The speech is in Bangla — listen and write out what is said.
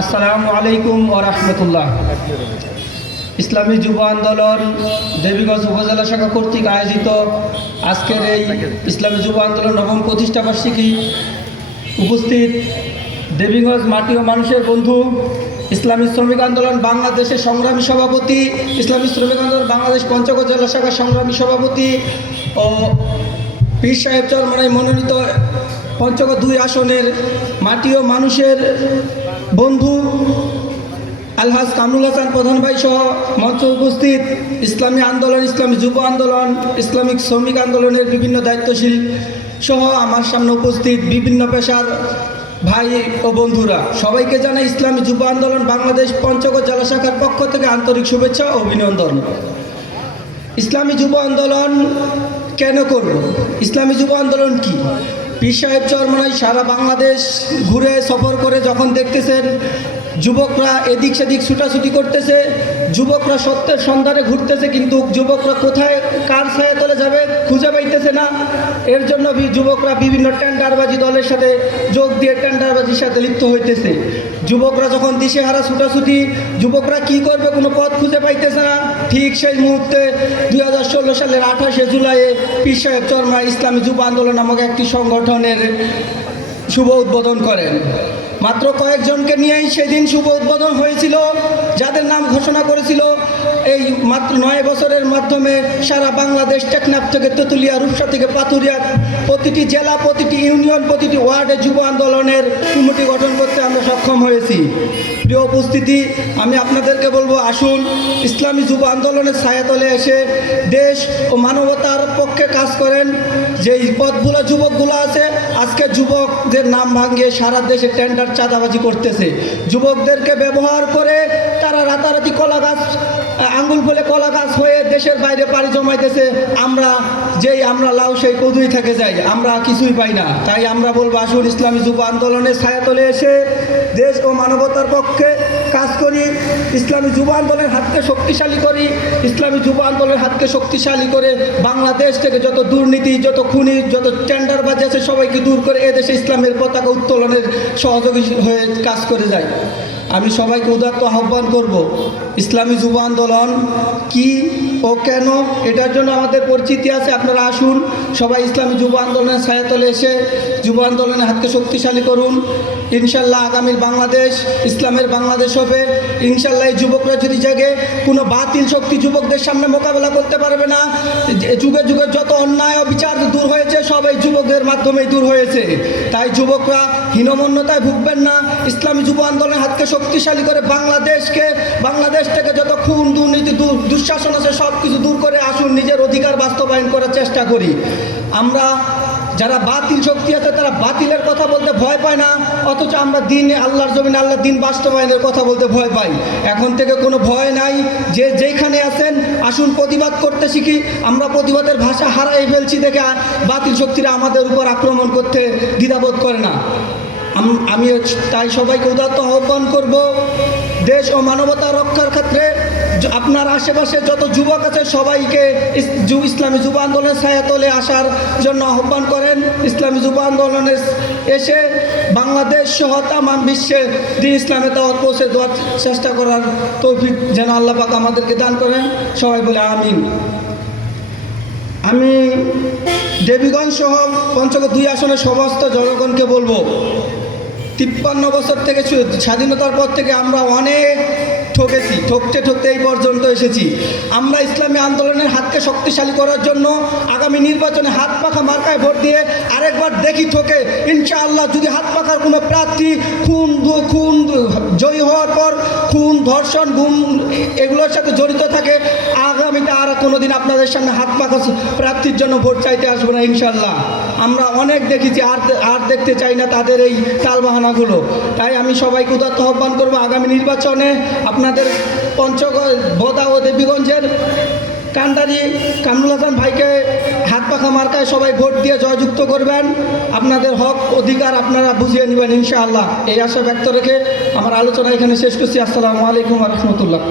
আসসালামু আলাইকুম ওয়া রাহমাতুল্লাহ। ইসলামী যুব আন্দোলন দেবীগঞ্জ উপজেলা শাখা কর্তৃক আয়োজিত আজকের এই ইসলামী যুব আন্দোলন নবম প্রতিষ্ঠাবার্ষিকী উপস্থিত দেবীগঞ্জ মাটি ও মানুষের বন্ধু, ইসলামী শ্রমিক আন্দোলন বাংলাদেশের সংগ্রামী সভাপতি, ইসলামী শ্রমিক আন্দোলন বাংলাদেশ পঞ্চগড় জেলা শাখার সংগ্রামী সভাপতি ও পীর সাহেব চরমনাই মনোনীত পঞ্চগড় 2 আসনের মাটি ও মানুষের বন্ধু আলহাজ কামরুল হাসান প্রধান ভাই সহ মঞ্চে উপস্থিত ইসলামী আন্দোলন, ইসলামী যুব আন্দোলন, ইসলামিক শ্রমিক আন্দোলনের বিভিন্ন দায়িত্বশীল সহ আমার সামনে উপস্থিত বিভিন্ন পেশার ভাই ও বন্ধুরা, সবাইকে জানাই ইসলামী যুব আন্দোলন বাংলাদেশ পঞ্চগড় জেলা শাখার পক্ষ থেকে আন্তরিক শুভেচ্ছা ও অভিনন্দন। ইসলামী যুব আন্দোলন কেন করব? ইসলামী যুব আন্দোলন কি? পীর সাহেব চরমনাই সারা বাংলাদেশ ঘুরে সফর করে যখন দেখতেছেন যুবকরা এদিক সেদিক ছুটাছুটি করতেছে, যুবকরা সত্যের সন্ধানে ঘুরতেছে, কিন্তু যুবকরা কোথায় কার ছায়া তলে যাবে খুঁজে পাইতেছে না। এর জন্য যুবকরা বিভিন্ন টেন্ডারবাজি দলের সাথে যোগ দিয়ে টেন্ডারবাজির সাথে লিপ্ত হইতেছে। যুবকরা যখন দিশেহারা ছুটাছুটি, যুবকরা কি করবে কোনো পথ খুঁজে পাইতেছে না, ঠিক সেই মুহূর্তে 2016 সালের 28শে জুলাইয়ে পীর সাহেব চরমনাই ইসলামী যুব আন্দোলন নামক একটি সংগঠনের শুভ উদ্বোধন করেন। মাত্র কয়েকজনকে নিয়েই সেদিন শুভ উদ্বোধন হয়েছিল, যাদের নাম ঘোষণা করেছিল এই মাত্র 9 বছরের মাধ্যমে সারা বাংলাদেশ, টেকনাফ থেকে তেঁতুলিয়া, রূপসা থেকে পাথুরিয়া, প্রতিটি জেলা, প্রতিটি ইউনিয়ন, প্রতিটি ওয়ার্ডে যুব আন্দোলনের কমিটি গঠন করতে আমরা সক্ষম হয়েছি। প্রিয় উপস্থিতি, আমি আপনাদেরকে বলবো, আসুন ইসলামী যুব আন্দোলনের ছায়াতলে এসে দেশ ও মানবতার পক্ষে কাজ করেন। যেই পথগুলো যুবকগুলো আছে, আজকে যুবকদের নাম ভাঙিয়ে সারা দেশে টেন্ডার চাঁদাবাজি করতেছে। যুবকদেরকে ব্যবহার করে তারা রাতারাতি কলা গাছ, আঙ্গুল ফলে কলা গাছ হয়ে দেশের বাইরে পাড়ি জমাইতেছে। আমরা লাউ সেই কদুই থেকে যাই, আমরা কিছুই পাই না। তাই আমরা বলবো, আসুন ইসলামী যুব আন্দোলনের ছায়াতলে এসে দেশ ও মানবতার পক্ষে কাজ করি, ইসলামী যুব আন্দোলনের হাতকে শক্তিশালী করি, ইসলামী যুব আন্দোলনের হাতকে শক্তিশালী করে বাংলাদেশ থেকে যত দুর্নীতি, যত খুনি, যত টেন্ডারবাজি আছে সবাইকে দূর করে এদেশে ইসলামের পতাকা উত্তোলনের সহযোগী হয়ে কাজ করে যায়। আমি সবাইকে উদাত্ত আহ্বান করব, ইসলামী যুব আন্দোলন কি ও কেন, এটার জন্য আমাদের পরিচিতি আছে। আপনারা আসুন সবাই ইসলামী যুব আন্দোলনের ছায়াতলে এসে যুব আন্দোলনের হাতকে শক্তিশালী করুন। ইনশাল্লাহ আগামীর বাংলাদেশ ইসলামের বাংলাদেশ হবে। ইনশাল্লাহ এই যুবকরা যদি জাগে, কোনো বাতিল শক্তি যুবকদের সামনে মোকাবেলা করতে পারবে না। যুগে যুগে যত অন্যায় ও বিচার দূর হয়েছে, সব এই যুবকদের মাধ্যমেই দূর হয়েছে। তাই যুবকরা হীনমন্যতায় ভুগবেন না। ইসলামী যুব আন্দোলনের হাতকে শক্তিশালী করে বাংলাদেশ থেকে যত খুন, দুর্নীতি, দুঃশাসন আছে সব কিছু দূর করে আসুন, নিজের অধিকার বাস্তবায়ন করার চেষ্টা করি। আমরা যারা বাতিল শক্তি আছে তারা বাতিলের কথা বলতে ভয় পায় না, অথচ আমরা আল্লাহর জমিনে আল্লাহর দিন বাস্তবায়নের কথা বলতে ভয় পাই। এখন থেকে কোনো ভয় নাই, যে যেখানে আছেন আসুন প্রতিবাদ করতে শিখি। আমরা প্রতিবাদের ভাষা হারাই ফেলছি দেখে বাতিল শক্তিরা আমাদের উপর আক্রমণ করতে দ্বিধাবোধ করে না। আমি তাই সবাইকে উদাত্ত আহ্বান করব, দেশ ও মানবতা রক্ষার ক্ষেত্রে আপনার আশেপাশে যত যুবক আছে সবাইকে ইসলামী যুব আন্দোলনের ছায়াতলে আসার জন্য আহ্বান করেন। ইসলামী যুব আন্দোলনে এসে বাংলাদেশ সহ তামাম বিশ্বে দিন ইসলামের দাওয়াত পৌঁছে দেওয়ার চেষ্টা করার তৌফিক যেন আল্লাহ পাক আমাদেরকে দান করেন। সবাই বলে আমিন। আমি দেবীগঞ্জ সহ পঞ্চগড় 2 আসনের সমস্ত জনগণকে বলবো, 53 বছর থেকে স্বাধীনতার পর থেকে আমরা অনেক ঠকেছি, ঠকতে এই পর্যন্ত এসেছি। আমরা ইসলামী আন্দোলনের হাতকে শক্তিশালী করার জন্য আগামী নির্বাচনে হাত পাখা মার্কায় ভোট দিয়ে আরেকবার দেখি ঠকে ইনশাআল্লাহ যদি হাত পাখার কোনো প্রার্থী খুন জয়ী হওয়ার পর খুন, ধর্ষণ, গুম এগুলোর সাথে জড়িত থাকে, আগামীতে আর কোনোদিন আপনাদের সামনে হাত পাখা প্রার্থীর জন্য ভোট চাইতে আসবো না ইনশাআল্লাহ। আমরা অনেক দেখেছি, আর দেখতে চাই না তাদের এই টালবাহানাগুলো। তাই আমি সবাইকে উদাত্ত আহ্বান করবো, আগামী নির্বাচনে আপনাদের পঞ্চগড়, বোদা ও দেবীগঞ্জের কান্ডারি কামরুল হাসান ভাইকে হাত পাখা মার্কায় সবাই ভোট দিয়ে জয়যুক্ত করবেন। আপনাদের হক অধিকার আপনারা বুঝিয়ে নেবেন ইনশাআল্লাহ। এই আশা ব্যক্ত রেখে আমার আলোচনা এখানে শেষ করছি। আসসালামু আলাইকুম ওয়া রাহমাতুল্লাহ।